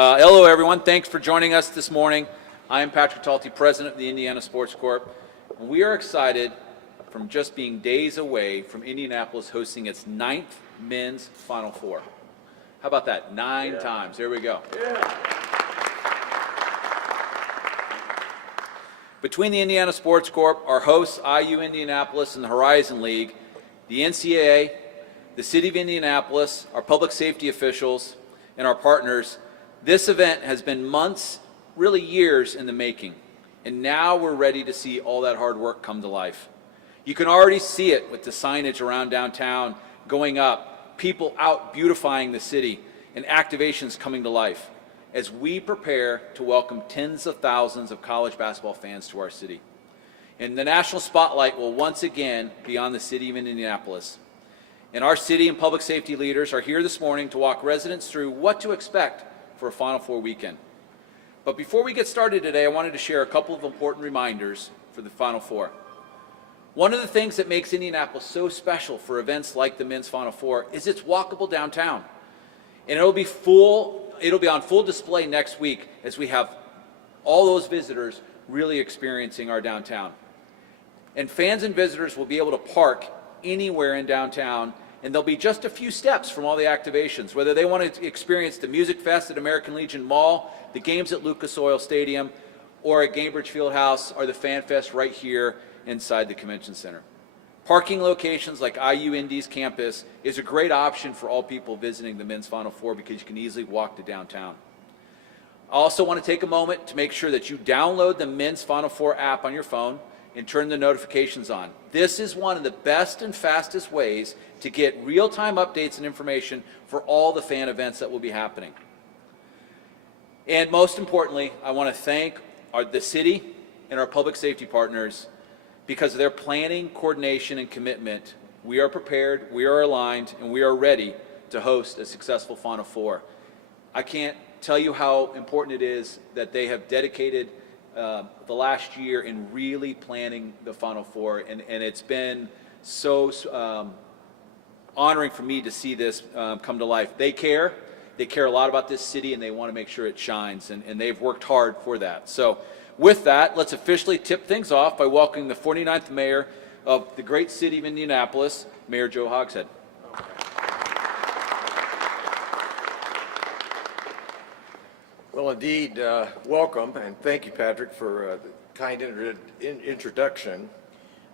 Hello, everyone. Thanks for joining us this morning. I am Patrick Talty, president of the Indiana Sports Corp. We are excited from just being days away from Indianapolis hosting its 9th men's Final Four. How about that? 9 times. There we go. Yeah. Between the Indiana Sports Corp, our hosts, IU Indianapolis and the Horizon League, the NCAA, the City of Indianapolis, our public safety officials, and our partners, this event has been months, really years in the making. And now we're ready to see all that hard work come to life. You can already see it with the signage around downtown going up, people out beautifying the city, and activations coming to life as we prepare to welcome tens of thousands of college basketball fans to our city. And the national spotlight will once again be on the city of Indianapolis. And our city and public safety leaders are here this morning to walk residents through what to expect for a Final Four weekend. But before we get started today, I wanted to share a couple of important reminders for the Final Four. One of the things that makes Indianapolis so special for events like the men's Final Four is it's walkable downtown. And it'll be on full display next week as we have all those visitors really experiencing our downtown. And fans and visitors will be able to park anywhere in downtown, and there'll be just a few steps from all the activations, whether they want to experience the Music Fest at American Legion Mall, the games at Lucas Oil Stadium, or at Gainbridge Fieldhouse, or the Fan Fest right here inside the Convention Center. Parking locations like IU Indy's campus is a great option for all people visiting the men's Final Four because you can easily walk to downtown. I also want to take a moment to make sure that you download the men's Final Four app on your phone and turn the notifications on. This is one of the best and fastest ways to get real-time updates and information for all the fan events that will be happening. And most importantly, I want to thank the city and our public safety partners. Because of their planning, coordination, and commitment, we are prepared, we are aligned, and we are ready to host a successful Final Four. I can't tell you how important it is that they have dedicated the last year in really planning the Final Four, and it's been so honoring for me to see this come to life. They care a lot about this city, and they want to make sure it shines, and they've worked hard for that. So with that, let's officially tip things off by welcoming the 49th mayor of the great city of Indianapolis, Mayor Joe Hogsett. Well, indeed, welcome, and thank you, Patrick, for the kind introduction.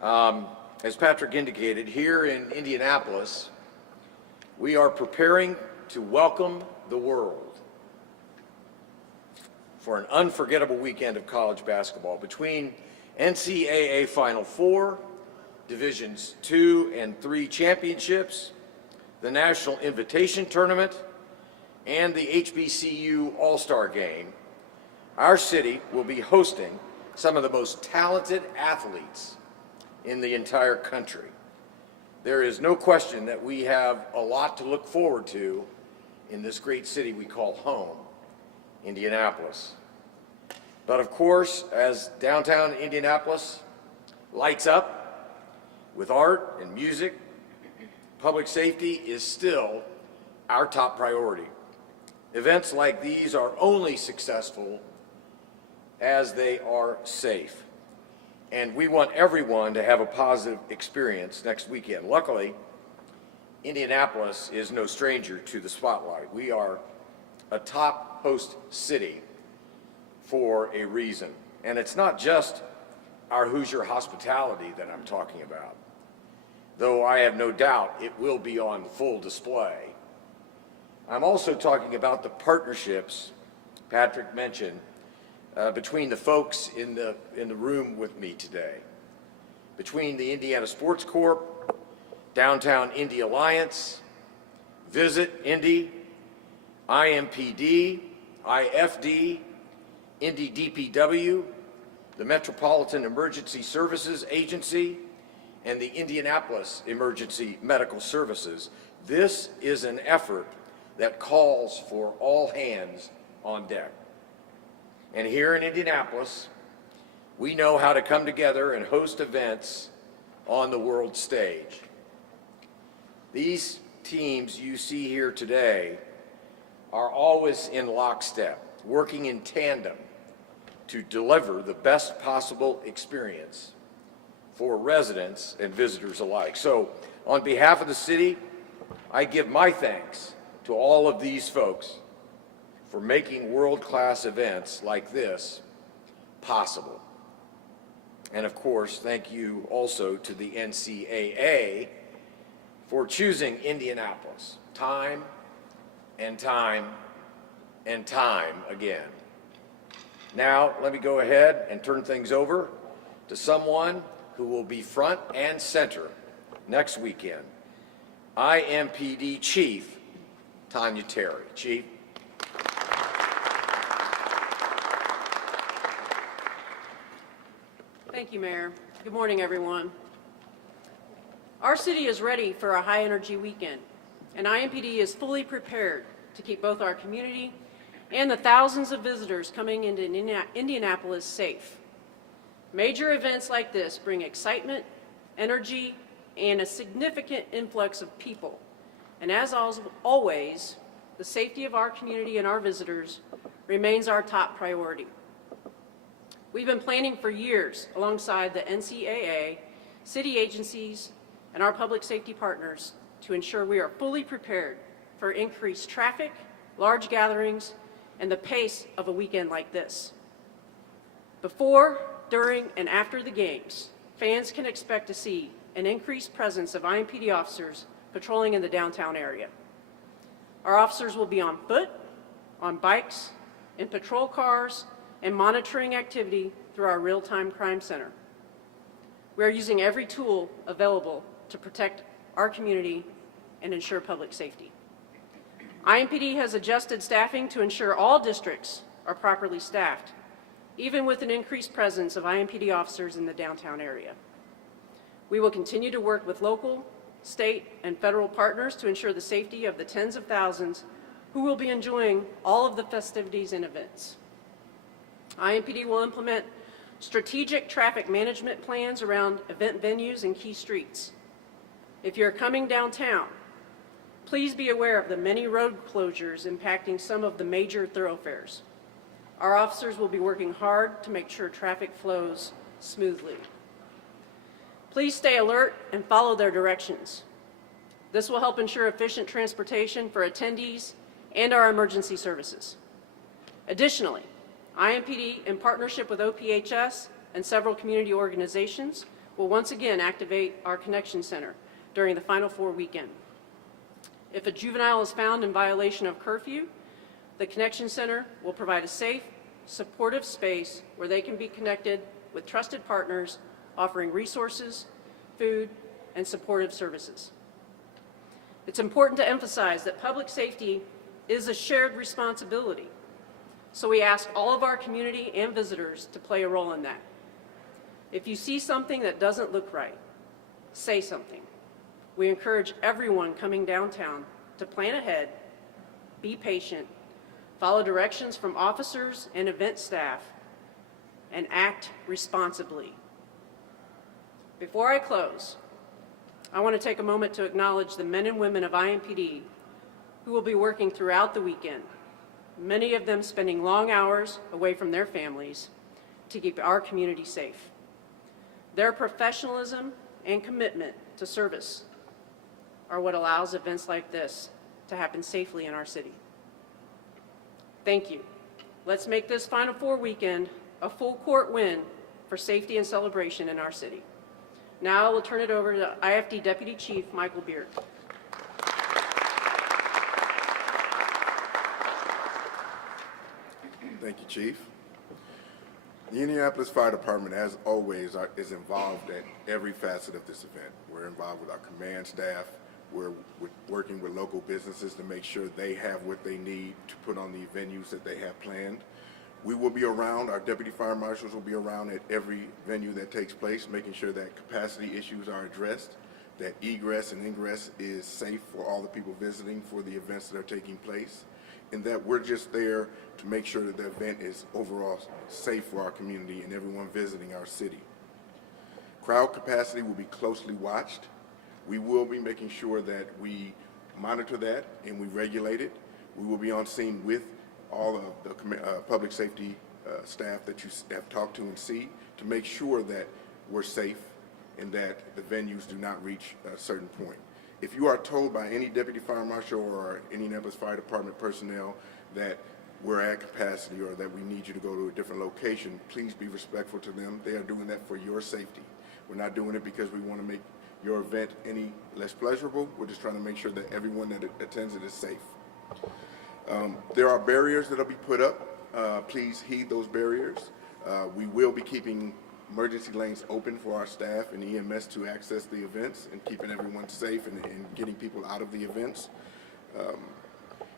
As Patrick indicated, here in Indianapolis, we are preparing to welcome the world for an unforgettable weekend of college basketball between NCAA Final Four, Divisions 2 and 3 championships, the National Invitation Tournament, and the HBCU All-Star Game. Our city will be hosting some of the most talented athletes in the entire country. There is no question that we have a lot to look forward to in this great city we call home, Indianapolis. But of course, as downtown Indianapolis lights up with art and music, public safety is still our top priority. Events like these are only successful as they are safe. And we want everyone to have a positive experience next weekend. Luckily, Indianapolis is no stranger to the spotlight. We are a top host city for a reason. And it's not just our Hoosier hospitality that I'm talking about, though I have no doubt it will be on full display. I'm also talking about the partnerships Patrick mentioned between the folks in the room with me today, between the Indiana Sports Corp, Downtown Indy Alliance, Visit Indy, IMPD, IFD, Indy DPW, the Metropolitan Emergency Services Agency, and the Indianapolis Emergency Medical Services. This is an effort that calls for all hands on deck. And here in Indianapolis, we know how to come together and host events on the world stage. These teams you see here today are always in lockstep, working in tandem to deliver the best possible experience for residents and visitors alike. So, on behalf of the city, I give my thanks to all of these folks for making world-class events like this possible. And of course, thank you also to the NCAA for choosing Indianapolis time and time and time again. Now, let me go ahead and turn things over to someone who will be front and center next weekend, IMPD Chief Tanya Terry. Chief. Thank you, Mayor. Good morning, everyone. Our city is ready for a high-energy weekend, and IMPD is fully prepared to keep both our community and the thousands of visitors coming into Indianapolis safe. Major events like this bring excitement, energy, and a significant influx of people. And as always, the safety of our community and our visitors remains our top priority. We've been planning for years alongside the NCAA, city agencies, and our public safety partners to ensure we are fully prepared for increased traffic, large gatherings, and the pace of a weekend like this. Before, during, and after the games, fans can expect to see an increased presence of IMPD officers patrolling in the downtown area. Our officers will be on foot, on bikes, in patrol cars, and monitoring activity through our real-time crime center. We are using every tool available to protect our community and ensure public safety. IMPD has adjusted staffing to ensure all districts are properly staffed, even with an increased presence of IMPD officers in the downtown area. We will continue to work with local, state, and federal partners to ensure the safety of the tens of thousands who will be enjoying all of the festivities and events. IMPD will implement strategic traffic management plans around event venues and key streets. If you're coming downtown, please be aware of the many road closures impacting some of the major thoroughfares. Our officers will be working hard to make sure traffic flows smoothly. Please stay alert and follow their directions. This will help ensure efficient transportation for attendees and our emergency services. Additionally, IMPD, in partnership with OPHS and several community organizations, will once again activate our Connection Center during the Final Four weekend. If a juvenile is found in violation of curfew, the Connection Center will provide a safe, supportive space where they can be connected with trusted partners offering resources, food, and supportive services. It's important to emphasize that public safety is a shared responsibility, so we ask all of our community and visitors to play a role in that. If you see something that doesn't look right, say something. We encourage everyone coming downtown to plan ahead, be patient, follow directions from officers and event staff, and act responsibly. Before I close, I want to take a moment to acknowledge the men and women of IMPD who will be working throughout the weekend, many of them spending long hours away from their families to keep our community safe. Their professionalism and commitment to service are what allows events like this to happen safely in our city. Thank you. Let's make this Final Four weekend a full court win for safety and celebration in our city. Now I will turn it over to IFD Deputy Chief Michael Beard. Thank you, Chief. The Indianapolis Fire Department, as always, is involved at every facet of this event. We're involved with our command staff. We're working with local businesses to make sure they have what they need to put on the venues that they have planned. We will be around, our deputy fire marshals will be around at every venue that takes place, making sure that capacity issues are addressed, that egress and ingress is safe for all the people visiting for the events that are taking place, and that we're just there to make sure that the event is overall safe for our community and everyone visiting our city. Crowd capacity will be closely watched. We will be making sure that we monitor that and we regulate it. We will be on scene with all of the public safety staff that you have talked to and see to make sure that we're safe and that the venues do not reach a certain point. If you are told by any deputy fire marshal or Indianapolis Fire Department personnel that we're at capacity or that we need you to go to a different location, please be respectful to them. They are doing that for your safety. We're not doing it because we want to make your event any less pleasurable. We're just trying to make sure that everyone that attends it is safe. There are barriers that will be put up. Please heed those barriers. We will be keeping emergency lanes open for our staff and EMS to access the events and keeping everyone safe and getting people out of the events.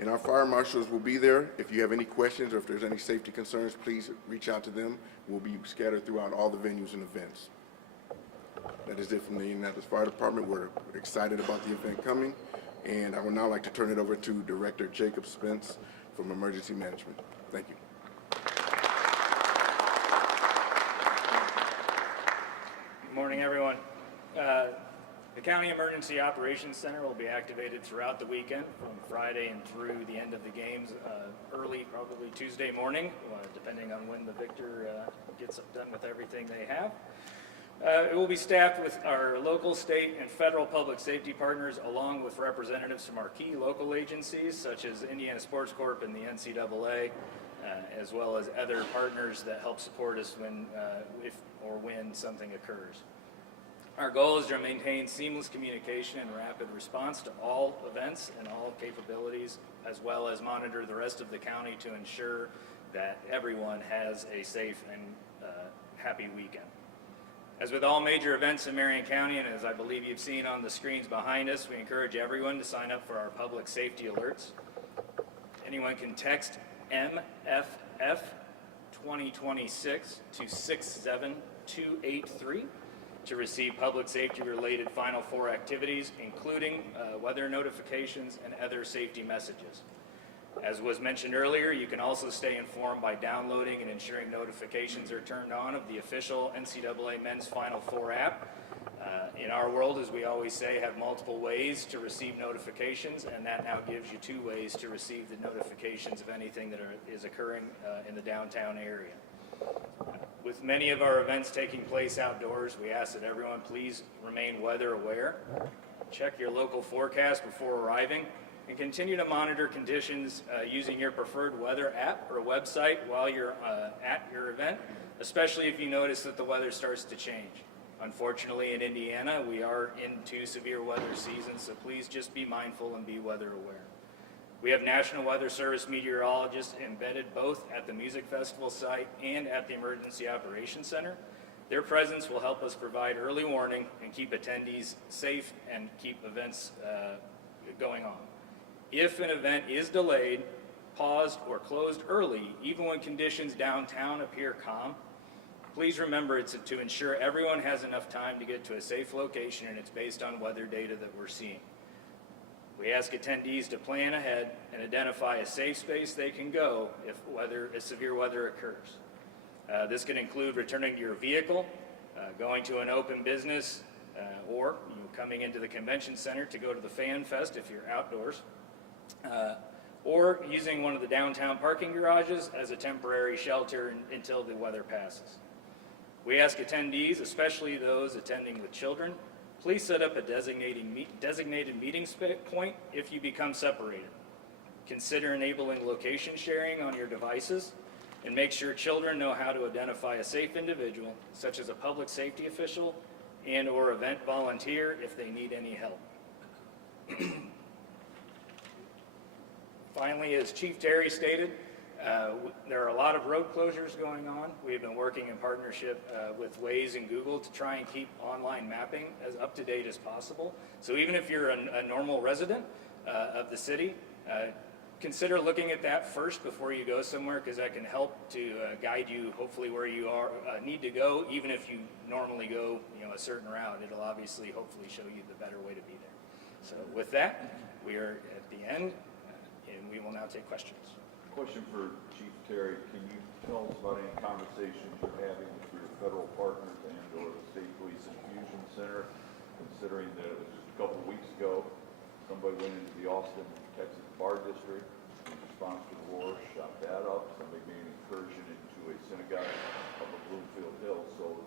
And our fire marshals will be there. If you have any questions or if there's any safety concerns, please reach out to them. We'll be scattered throughout all the venues and events. That is it from the Indianapolis Fire Department. We're excited about the event coming. And I would now like to turn it over to Director Jacob Spence from Emergency Management. Thank you. Good morning, everyone. The County Emergency Operations Center will be activated throughout the weekend from Friday and through the end of the games early, probably Tuesday morning, depending on when the victor gets done with everything they have. It will be staffed with our local, state, and federal public safety partners, along with representatives from our key local agencies, such as Indiana Sports Corp and the NCAA, as well as other partners that help support us when, if or when something occurs. Our goal is to maintain seamless communication and rapid response to all events and all capabilities, as well as monitor the rest of the county to ensure that everyone has a safe and happy weekend. As with all major events in Marion County, and as I believe you've seen on the screens behind us, we encourage everyone to sign up for our public safety alerts. Anyone can text MFF 2026 to 67283 to receive public safety related Final Four activities, including weather notifications and other safety messages. As was mentioned earlier, you can also stay informed by downloading and ensuring notifications are turned on of the official NCAA Men's Final Four app. In our world, as we always say, have multiple ways to receive notifications, and that now gives you 2 ways to receive the notifications of anything that is occurring in the downtown area. With many of our events taking place outdoors, we ask that everyone please remain weather aware. Check your local forecast before arriving, and continue to monitor conditions using your preferred weather app or website while you're at your event, especially if you notice that the weather starts to change. Unfortunately, in Indiana, we are into severe weather season, so please just be mindful and be weather aware. We have National Weather Service meteorologists embedded both at the music festival site and at the Emergency Operations Center. Their presence will help us provide early warning and keep attendees safe and keep events going on. If an event is delayed, paused, or closed early, even when conditions downtown appear calm, please remember it's to ensure everyone has enough time to get to a safe location, and it's based on weather data that we're seeing. We ask attendees to plan ahead and identify a safe space they can go if severe weather occurs. This can include returning to your vehicle, going to an open business, or coming into the convention center to go to the Fan Fest if you're outdoors, or using one of the downtown parking garages as a temporary shelter until the weather passes. We ask attendees, especially those attending with children, please set up a designated meeting point if you become separated. Consider enabling location sharing on your devices, and make sure children know how to identify a safe individual, such as a public safety official and or event volunteer if they need any help. Finally, as Chief Terry stated, there are a lot of road closures going on. We have been working in partnership with Waze and Google to try and keep online mapping as up to date as possible. So even if you're a normal resident of the city, consider looking at that first before you go somewhere, because that can help to guide you hopefully where you need to go. Even if you normally go a certain route, it'll obviously hopefully show you the better way to be there. So with that, we are at the end, and we will now take questions. Question for Chief Terry. Can you tell us about any conversations you're having with your federal partners and or the State Police Infusion Center, considering that it was just a couple of weeks ago somebody went into the Austin, Texas Bar District response to the war shot that up. Somebody made an incursion into a synagogue up at Bloomfield Hill. So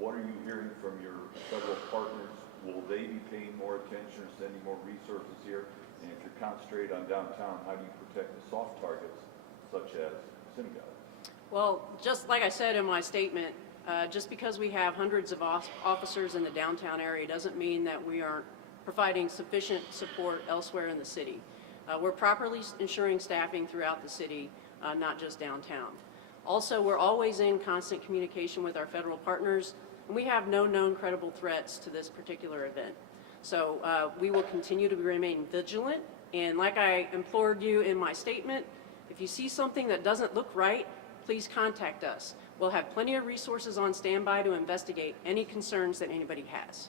what are you hearing from your federal partners? Will they be paying more attention or sending more resources here? And if you're concentrated on downtown, how do you protect the soft targets such as synagogues? Well, just like I said in my statement, just because we have hundreds of officers in the downtown area doesn't mean that we aren't providing sufficient support elsewhere in the city. We're properly ensuring staffing throughout the city, not just downtown. Also, we're always in constant communication with our federal partners, and we have no known credible threats to this particular event. So we will continue to remain vigilant, and like I implored you in my statement, if you see something that doesn't look right, please contact us. We'll have plenty of resources on standby to investigate any concerns that anybody has.